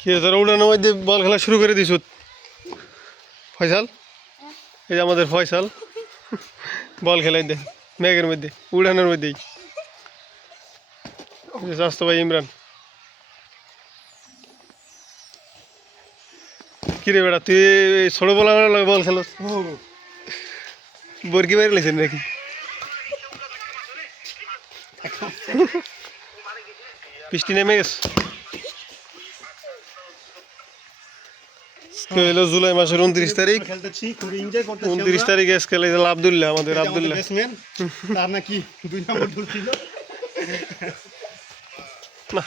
কি তোরা উড়ানোর মধ্যে বল খেলা শুরু করে দিস ফয়সাল? এই যে আমাদের ফয়সাল। বল খেলাই দে মেঘের মধ্যে, উড়ানোর মধ্যেই। স্বাস্থ্য ভাই ইমরান। কিরে বেটা, তুই ছোট বলা লাগে বল খেলো বরকি মারি লেছেন নাকি? বৃষ্টি নেমে গেছে। আজকে হলো জুলাই মাসের উনত্রিশ তারিখ। উনত্রিশ তারিখে আজকে খেলে আবদুল্লাহ আমাদের আবদুল্লাহ। তার নাকি দুই নম্বর না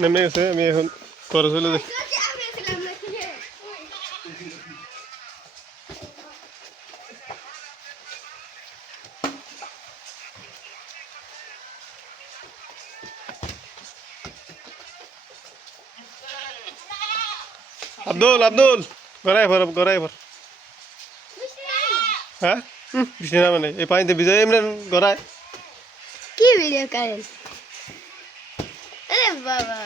নেমে গেছে আমি এখন করে চলে যাই। আব্দুল আব্দুল। গড়াই ভর গড়াই ভর। হ্যাঁ? নামে নাই এই পানিতে ভিজে এমনি গড়ায় কি ভিডিও করেন আরে বাবা।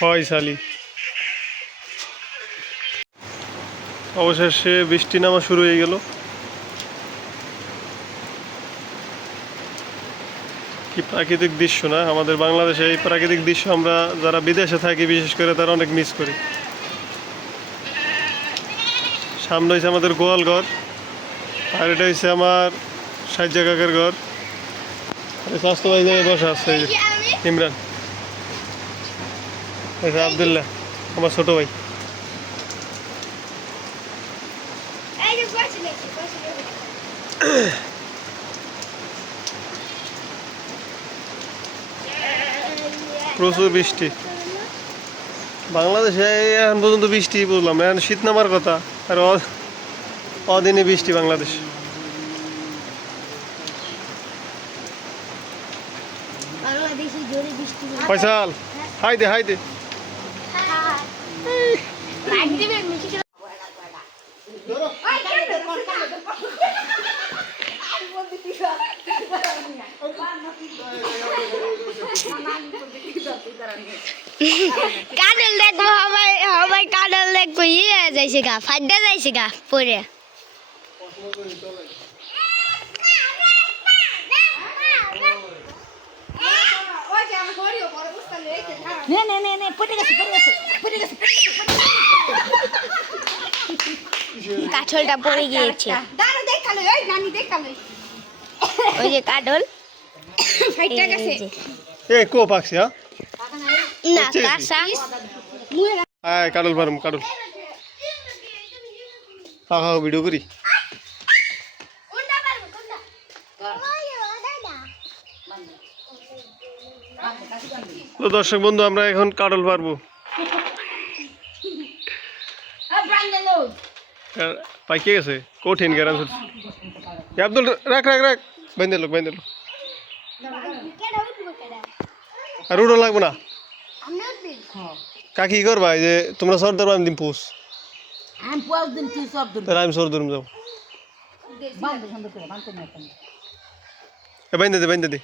হয় শালি অবশেষে বৃষ্টি নামা শুরু হয়ে গেল। কি প্রাকৃতিক দৃশ্য না? আমাদের বাংলাদেশে এই প্রাকৃতিক দৃশ্য আমরা যারা বিদেশে থাকি বিশেষ করে তারা অনেক মিস করি। সামনে হয়েছে আমাদের গোয়াল ঘর আর এটা হচ্ছে আমার সাহায্য কাকের ঘর। স্বাস্থ্য ভাই জায়গায় বসা আছে ইমরান। আবদুল্লাহ আমার ছোট ভাই। এই যে বসে গেছি বসে গেছি প্রচুর বৃষ্টি। বাংলাদেশে এখন পর্যন্ত বৃষ্টি বললাম এখন শীত নামার কথা আর অদিনে বৃষ্টি বাংলাদেশ। বাংলাদেশে জোরে বৃষ্টি ফয়সাল হাই দে হাই দে। দিবেন দেখব সবাই সবাই কাডল দেখব। ইয়ে যাইছে গা ফাইডা যাইছে গা পরে নে নে নে নে পড়ে গেছে পড়ে গেছে পড়ে গেছে পড়ে গেছে, পড়ে গেছে। কাঠলটা পড়ে গিয়েছে। এই নানি দেখাল। ওই যে ফাইটটা এই কো পাকছি হ্যাঁ? না কাঁচা হ্যাঁ কাডল পারম কাডল ভিডিও করি। তো দর্শক বন্ধু আমরা এখন কাডল পারব পাইকে গেছে? কঠিন এ আব্দুল রাখ রাখ রাখ। বাইন্দে লোক বাইন্দে লোক। আর উড়ো লাগবো না। কাকি করবা এই যে তোমরা সর ধরবা আমি দিন পুষ। আমি পোয়াল দিন তুই সব দিন তাহলে আমি সর ধরুম কেন এ বাইন্দে দে বাইন্দে দে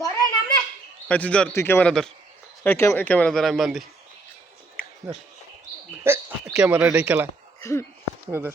ধরেন আমরা। এই তুই ধর তুই ক্যামেরা ধর। এই ক্যামেরা ধর আমি বান্ধি ধর। এ, ক্যামেরা এটাই খেলা ধর। দেব।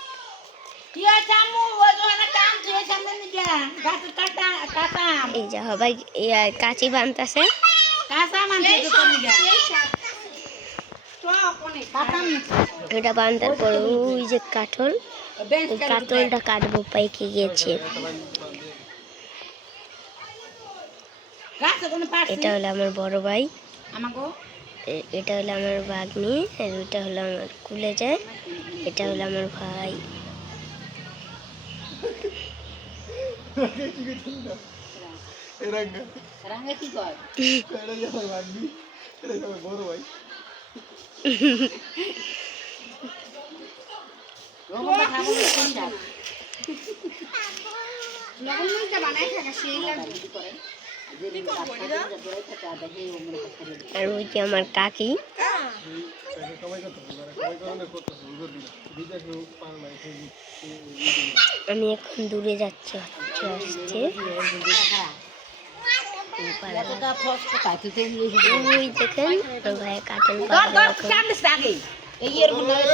এই যে সবাই কাঁচি বানতাছে। এটা বান্ধার পরে ওই যে কাঠল কাঠলটা কাটবো, পাইকে গেছে। গাছ এটা হলো আমার বড় ভাই। এটা হলো আমার বাগনি আর ওটা হলো আমার কুলে যায়। এটা হলো আমার ভাই। রাঙা কি কর এটা যাবে ভাগ্নি এটা যাবে বড় ভাই আর মনে ওই যে আমার কাকি আমি এখন দূরে যাচ্ছি হচ্ছে আসছে ওই দেখেন ভাই কাটল ধর ধর মনে হয়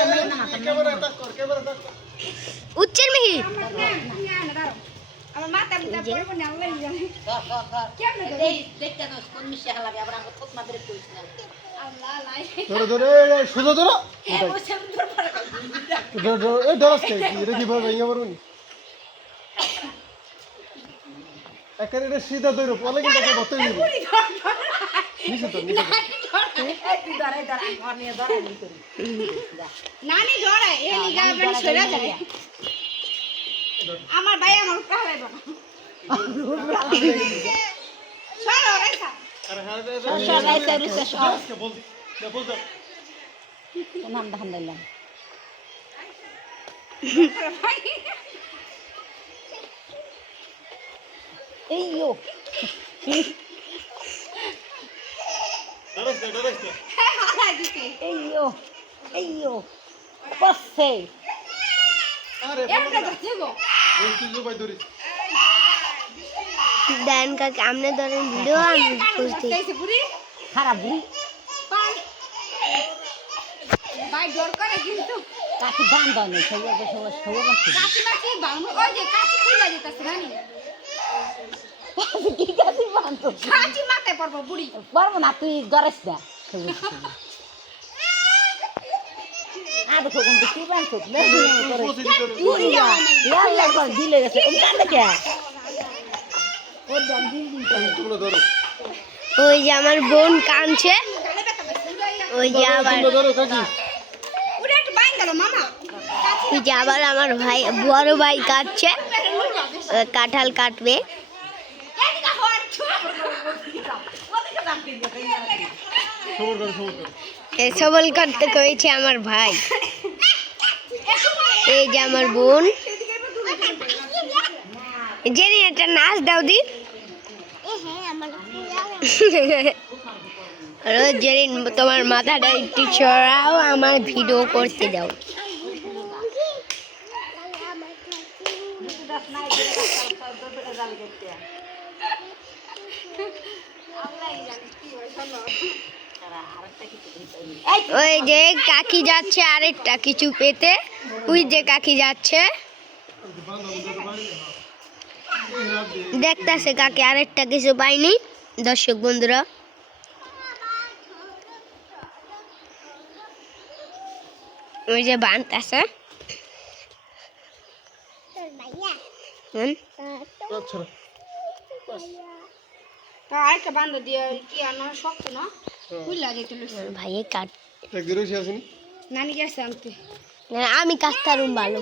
উচ্চের মিহি এই, এটা কি ভাবে পারব নি এটা সিধা ধরো পলে কিন্তু একটা বতই দিবি তো তুই ঘর নিয়ে নানি ধরে এ লিগা আপনি সরে যায় আমার ভাই আমার উপরে হারাইব না সরো রেসা আরে দে দে সবাই সার্ভিস বল দে বল দে নাম ধান দিলাম ইয়ো ধরো দে ধরো দে হারাই দিতে এই ইয়ো এই বসে আরে একটা দেব এই দেন কাকে আমনে ধরেন ভিডিও আমি বুঝতে খারাপ বুড়ি। ভাই জোর করে কিন্তু। কাছে বান্ধ নেই সবাই সবাই সবাই ওই যে কাছে খুলে রানি কি কাছে বান্ধ কাছে মাথায় পড়ব বুড়ি। পারব না তুই গড়াইস না। আর। লাল লাল করে দিলে গেছে। ওই কান্দে কে ওর দাম দিন দিন ধরো। ওই যে আমার বোন কাঁদছে। ওই যে আবার ওই যে আবার আমার ভাই বড় ভাই কাটছে কাঁঠাল কাটবে। সবর করো সবর করো এ সবল করতে কয়েছে আমার ভাই। এই যে আমার বোন। জেনি একটা নাচ দাও দি। জেরিন তোমার মাথাটা একটু ছড়াও আমার ভিডিও করতে দাও। ওই যে কাকি যাচ্ছে আরেকটা কিছু পেতে। ওই যে কাকি যাচ্ছে। দেখতাছে কাকি আরেকটা কিছু পাইনি দর্শক বন্ধুরা। ওই যে বানতাছে। হুম? আচ্ছা। আরেকটা বান্ধ দিয়ে কি আনা শক্ত না? খুললা যেতে লইছে ভাই কাট একদিন রয়েছে আসেনি? নানি গেছে আনতে। আমি কাস্তারুম ভালো।